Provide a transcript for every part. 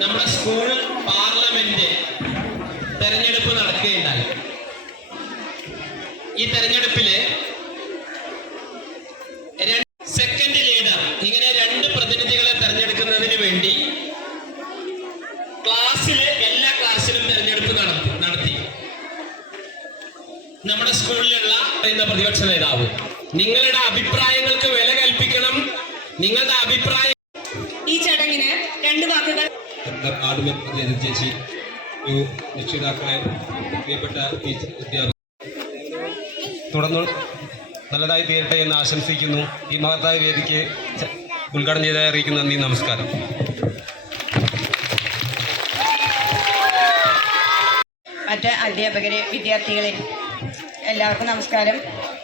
നമ്മുടെ school parliament തെരഞ്ഞെടുപ്പ് നടക്കുകയുണ്ടായി. ഈ തെരഞ്ഞെടുപ്പില് സെക്കൻഡ് ലീഡർ ഇങ്ങനെ 2 പ്രതിനിധികളെ തെരഞ്ഞെടുക്കുന്നതിന് വേണ്ടി എല്ലാ ക്ലാസ്സിലും തെരഞ്ഞെടുപ്പ് നടത്തി. നമ്മുടെ സ്കൂളിലുള്ള പ്രതിപക്ഷ നേതാവ്, നിങ്ങളുടെ അഭിപ്രായങ്ങൾക്ക് വില കൽപ്പിക്കണം. നിങ്ങളുടെ അഭിപ്രായം ഈ ചടങ്ങിന് 2 വാക്കുകൾ ചേച്ചി, രക്ഷിതാക്കളെ, പ്രിയപ്പെട്ട വിദ്യാർത്ഥി തുടർന്ന് നല്ലതായി തീരട്ടെ എന്ന് ആശംസിക്കുന്നു. ഈ മഹത്തായ വേദിക്ക് ഉദ്ഘാടനം ചെയ്തതായി അറിയിക്കുന്നു. നന്ദി, നമസ്കാരം. മറ്റ് അധ്യാപകരെ, വിദ്യാർത്ഥികളെ എല്ലാവർക്കും നമസ്കാരം.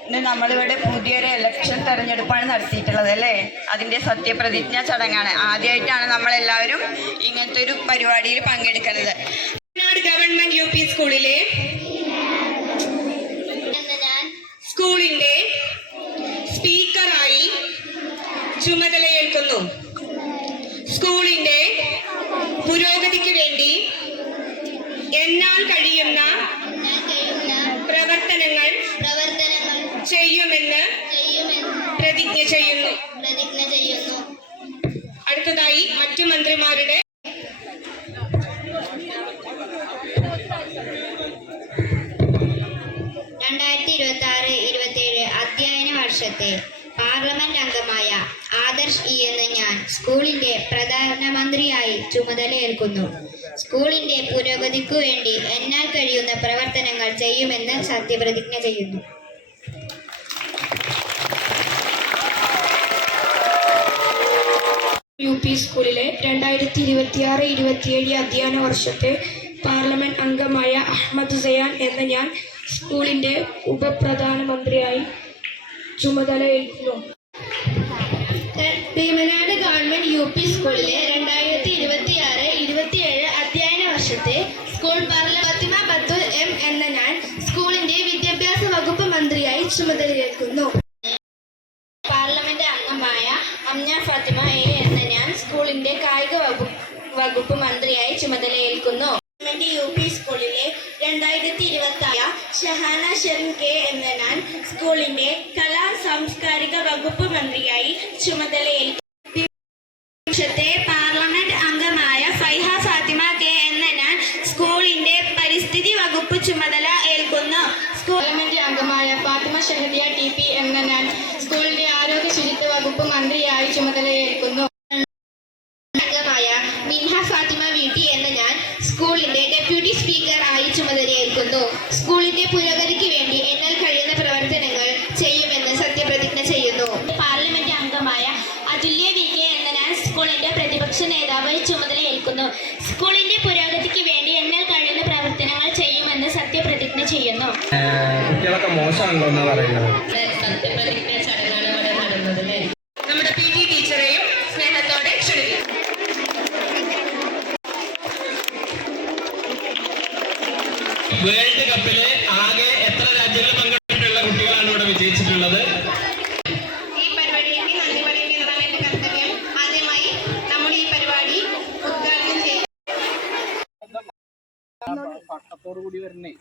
ഇന്ന് നമ്മളിവിടെ പുതിയൊരു ഇലക്ഷൻ തെരഞ്ഞെടുപ്പാണ് നടത്തിയിട്ടുള്ളത് അല്ലേ? അതിൻ്റെ സത്യപ്രതിജ്ഞ ചടങ്ങാണ്. ആദ്യമായിട്ടാണ് നമ്മളെല്ലാവരും ഇങ്ങനത്തെ ഒരു പരിപാടിയിൽ പങ്കെടുക്കുന്നത്. ഗവൺമെന്റ് UP സ്കൂളിലെ സ്കൂളിൻ്റെ സ്പീക്കറായി ചുമതലയേൽക്കുന്നു. സ്കൂളിൻ്റെ പുരോഗതിക്ക് വേണ്ടി എന്നാൽ കഴിയുന്ന പ്രവർത്തനങ്ങൾ ചെയ്യുമെന്ന് പ്രതിജ്ഞ ചെയ്യുന്നു. അടുത്തതായി മറ്റു മന്ത്രിമാരുടെ അധ്യയന വർഷത്തെ പാർലമെന്റ് അംഗമായ ആദർശ് എന്ന ഞാൻ സ്കൂളിന്റെ പ്രധാനമന്ത്രിയായി ചുമതലയേൽക്കുന്നു. സ്കൂളിന്റെ പുരോഗതിക്കു വേണ്ടി എന്നാൽ കഴിയുന്ന പ്രവർത്തനങ്ങൾ ചെയ്യുമെന്ന് സത്യപ്രതിജ്ഞ ചെയ്യുന്നു. UP സ്കൂളിലെ 2026-27 അധ്യയന വർഷത്തെ പാർലമെന്റ് അംഗമായ അഹമ്മദ് സയാൻ എന്ന ഞാൻ സ്കൂളിന്റെ ഉപപ്രധാനമന്ത്രിയായി ചുമതലയേൽക്കുന്നു. വേമ്പനാട് ഗവൺമെന്റ് UP സ്കൂളിലെ 2026-27 അധ്യയന വർഷത്തെ സ്കൂൾ ഫാത്തിമ ബത്തുൽ M എന്ന ഞാൻ സ്കൂളിന്റെ വിദ്യാഭ്യാസ വകുപ്പ് മന്ത്രിയായി ചുമതലയേൽക്കുന്നു. പാർലമെന്റ് അംഗമായ അംന ഫാത്തിമ A എന്ന ഞാൻ സ്കൂളിന്റെ കായിക വകുപ്പ് മന്ത്രിയായി ചുമതലയേൽക്കുന്നു. UP സ്കൂളിലെ 2026 ഷഹാന ഷെറിൻ K എന്ന ഞാൻ സ്കൂളിന്റെ കലാ സാംസ്കാരിക വകുപ്പ് മന്ത്രിയായി ചുമതലയേൽക്കുന്നു. വർഷത്തെ പാർലമെന്റ് അംഗമായ ഫൈഹ ഫാത്തിമ K എന്ന ഞാൻ സ്കൂളിന്റെ പരിസ്ഥിതി വകുപ്പ് ചുമതല ഏൽക്കുന്നു. പാർലമെന്റ് അംഗമായ ഫാത്തിമ ഷഹദിയ TP എന്ന ഞാൻ സ്കൂളിന്റെ ആരോഗ്യ ശുചിത്വ വകുപ്പ് മന്ത്രിയായി ചുമതലയേൽക്കുന്നു. അംഗമായ മിൻഹ ഫാത്തിമ VT എന്ന ഞാൻ സ്കൂളിന്റെ ഡെപ്യൂട്ടി സ്പീക്കർ ആയി ചുമതലയേൽക്കുന്നു. സ്കൂളിന്റെ പുരോഗതിക്ക് വേണ്ടി എന്നാൽ കഴിയുന്ന പ്രവർത്തനങ്ങൾ ചെയ്യുമെന്ന് സത്യപ്രതിജ്ഞ ചെയ്യുന്നു. പാർലമെന്റ് അംഗമായ അതുല്യ VK എന്ന ഞാൻ സ്കൂളിന്റെ പ്രതിപക്ഷ നേതാവായി ചുമതലയേൽക്കുന്നു. സ്കൂളിന്റെ പുരോഗതിക്ക് വേണ്ടി എന്നാൽ കഴിയുന്ന പ്രവർത്തനങ്ങൾ ചെയ്യുമെന്ന് സത്യപ്രതിജ്ഞ ചെയ്യുന്നു. കുട്ടികളൊക്കെ മോശമാണല്ലോ എന്നാ പറയുന്നത്. സത്യപ്രതിജ്ഞ ചടങ്ങാണ് ഇവിടെ നടന്നത്. നമ്മുടെ PT ടീച്ചറെയും സ്നേഹത്തോടെ ക്ഷണിക്കുന്നു. വേൾഡ് കപ്പില് ആകെ എത്ര രാജ്യങ്ങൾ പങ്കെടുത്തിട്ടുള്ള കുട്ടികളാണ് ഇവിടെ വിജയിച്ചിട്ടുള്ളത്? ഈ പരിപാടിയിലേക്ക് നന്ദി പറയുന്നതാണ് എന്റെ കർത്തവ്യം. ആദ്യമായി നമ്മൾ ഈ പരിപാടി ഉദ്ഘാടനം ചെയ്യും. പട്ടത്തോടു കൂടി വരണേ